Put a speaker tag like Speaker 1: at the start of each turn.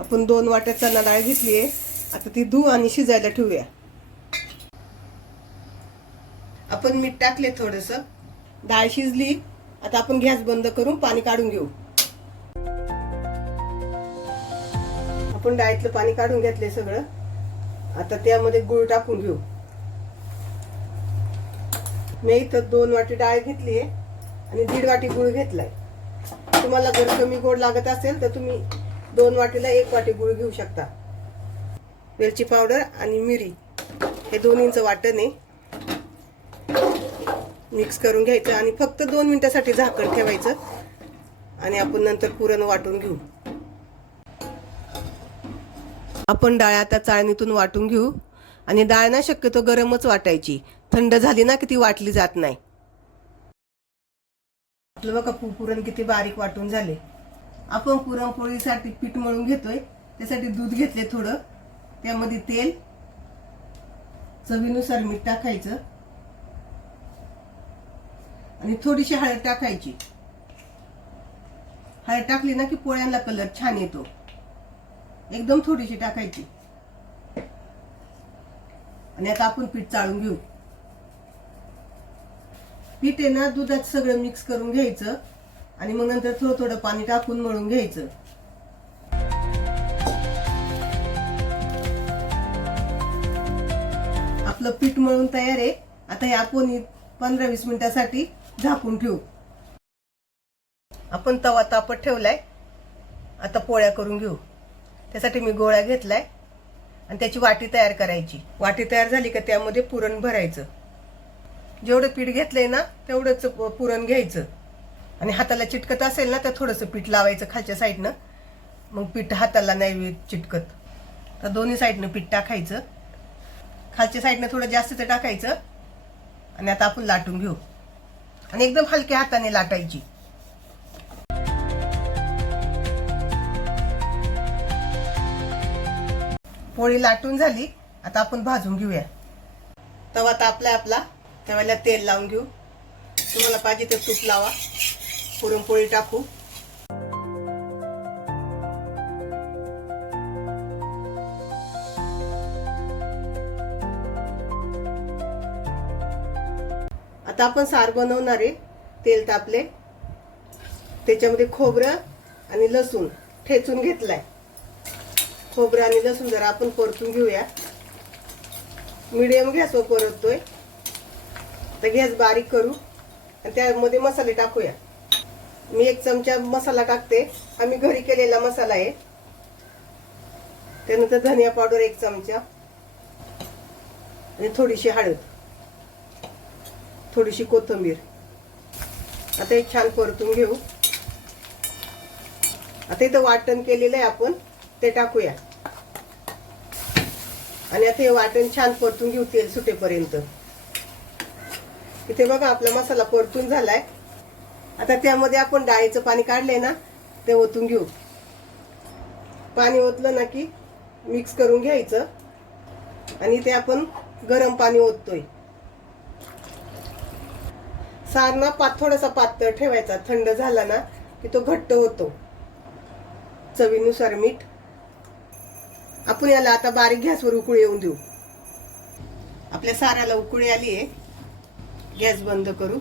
Speaker 1: आपण दोन वाट्या चणा डाळ घेतली आहे आता ती धू आणि शिजायला ठेवूया. आपण मीठ टाकले थोडस. डाळ शिजली. आता आपण गॅस बंद करून पाणी काढून घेऊ. आपण डाळीतलं पाणी काढून घेतले सगळं. आता त्यामध्ये गुळ टाकून घेऊ. मी इथं दोन वाटी डाळ घेतली आहे आणि दीड वाटी गुळ घेतलाय. तुम्हाला जर कमी गोड लागत असेल तर तुम्ही दोन वाटीला एक वाटी गुळ घेऊ शकता. वेलची पावडर आणि मिरी. हे दोन्हींचं वाटण आहे मिक्स करून घ्यायचं आणि फक्त दोन मिनिटासाठी झाकण ठेवायचं. आणि आपण नंतर पुरण वाटून घेऊ. आपण डाळ आता चाळणीतून वाटून घेऊ. आणि डाळ ना शक्यतो गरमच वाटायची. थंड झाली ना की ती वाटली जात नाही. आपलं बघा पुरण किती बारीक वाटून झाले. आपण पुरणपोळीसाठी पीठ मळून घेतोय. त्यासाठी दूध घेतले थोडं. त्यामध्ये तेल. चवीनुसार मीठ टाकायचं. आणि थोडीशी हळद टाकायची. हळद टाकली ना की पोळ्यांना कलर छान येतो. एकदम थोडीशी टाकायची. आणि आता आपण पीठ चाळून घेऊ. पीठ आहे ना दुधात सगळं मिक्स करून घ्यायचं. आणि मग नंतर थोडं थोडं पाणी टाकून मळून घ्यायचं. आपलं पीठ मळून तयार आहे. आता हे आपण पंधरा वीस मिनिटासाठी झाकून ठेवू. आपण तवा तापत ठेवलाय. आता पोळ्या करून घेऊ. त्यासाठी मी गोळा घेतलाय. आणि त्याची वाटी तयार करायची. वाटी तयार झाली का त्यामध्ये पुरण भरायचं. जेवढं पीठ घेतलंय ना तेवढंच पुरण घ्यायचं. आणि हाताला चिटकत असेल ना तर थोडंसं पीठ लावायचं खालच्या साईडनं. मग पीठ हाताला नाही चिटकत. तर दोन्ही साईडनं पीठ टाकायचं. खालच्या साईडनं थोडं जास्तीचं टाकायचं. आणि आता आपण लाटून घेऊ. आणि एकदम हलक्या हाताने लाटायची. पोळी लाटून झाली. आता आपण भाजून घेऊया. तवा तापलाय आपला. त्यावेळेला तेल लावून घेऊ. तुम्हाला पाहिजे ते तूप लावा. पुरणपोळी टाकू. आता आपण सार बनवणार आहे तेल तापले. त्याच्यामध्ये खोबरं आणि लसूण ठेचून घेतलाय. खोबरं आणि लसूण जरा आपण परतून घेऊया. मिडियम गॅसवर परततोय. तर गॅस बारीक करू आणि त्यामध्ये मसाले टाकूया. मी एक चमचा मसाला टाकते. आम्ही घरी केलेला मसाला आहे. त्यानंतर धनिया पावडर एक चमचा. आणि थोडीशी हळद. थोडीशी कोथिंबीर. आता एक छान परतून घेऊ. आता इथं वाटण केलेलं आहे आपण. ते टाकूया. आणि आता हे वाटण छान परतून घेऊ तेल सुटेपर्यंत. इथे बघा आपला मसाला परतून झालाय. आता त्यामध्ये आपण डाळीचं पाणी काढले ना ते ओतून घेऊ. पाणी ओतलं ना की मिक्स करून घ्यायचं. आणि ते आपण गरम पाणी ओततोय. सार ना पात थोडासा पातळ ठेवायचा. थंड झाला ना की तो घट्ट होतो. चवीनुसार मीठ. आपण याला आता बारीक गॅसवर उकळी येऊन देऊ. आपल्या साराला उकळी आली आहे गॅस बंद करू.